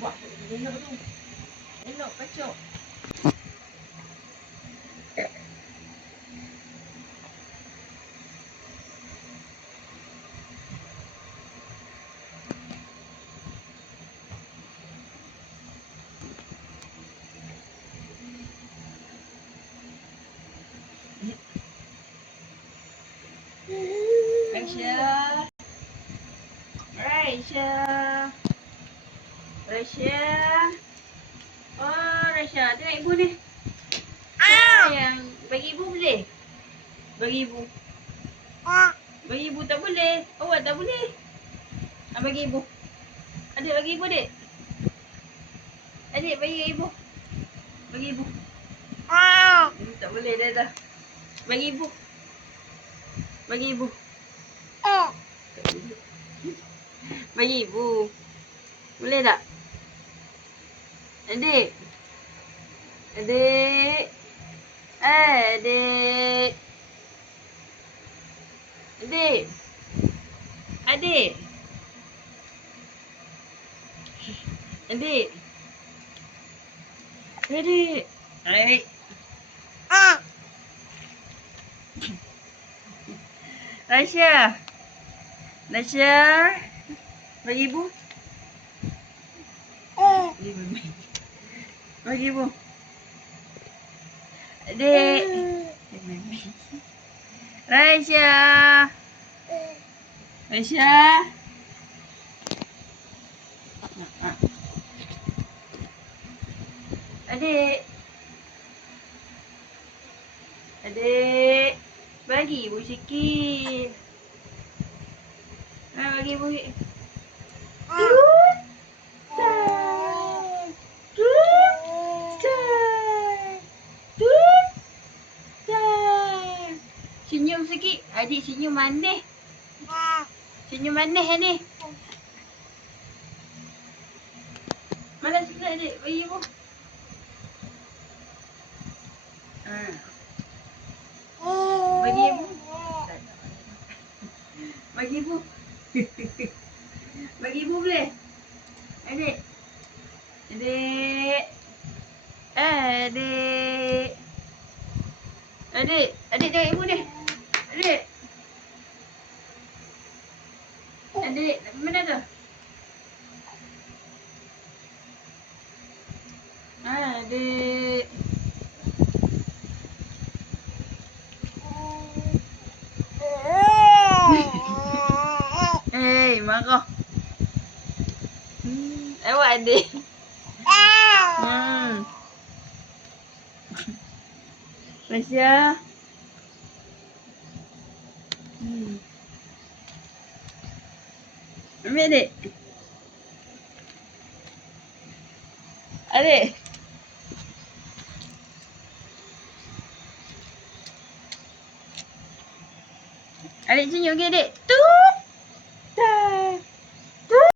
Wah, elok tu. Elok kacau. Raisya. Raisya. Raisya. Oh, Raisya. Tengok ibu ni. Sayang. Bagi ibu boleh? Bagi ibu. Bagi ibu tak boleh. Awak tak boleh. Bagi ibu. Adik bagi ibu, adik. Adik bagi ibu. Bagi ibu. Ibu tak boleh dah dah. Bagi ibu. Bagi ibu. Bagi ibu. Boleh tak? Adik. Adik. Adik. Adik. Adik. Adik. Adik. Adik. Raisya. Raisya. Bagi ibu. Bagi ibu. Adik. Raisya. Raisya. Adik. Adik. Bagi ibu sikit. Bagi ibu sikit. Senyum sikit. Adik senyum manis. Senyum manis ni. Mana sikit adik? Bagi ibu. Bagi ibu. Bagi ibu. Bagi ibu boleh? Adik. Adik. Adik. Adik. Adik tengok ibu ni. Adik. Adik. Mana tu? Adik. Hei, marah. Awak adik. Raisya. Ambil adik. Adik. Adik senyum ke adik? Tu.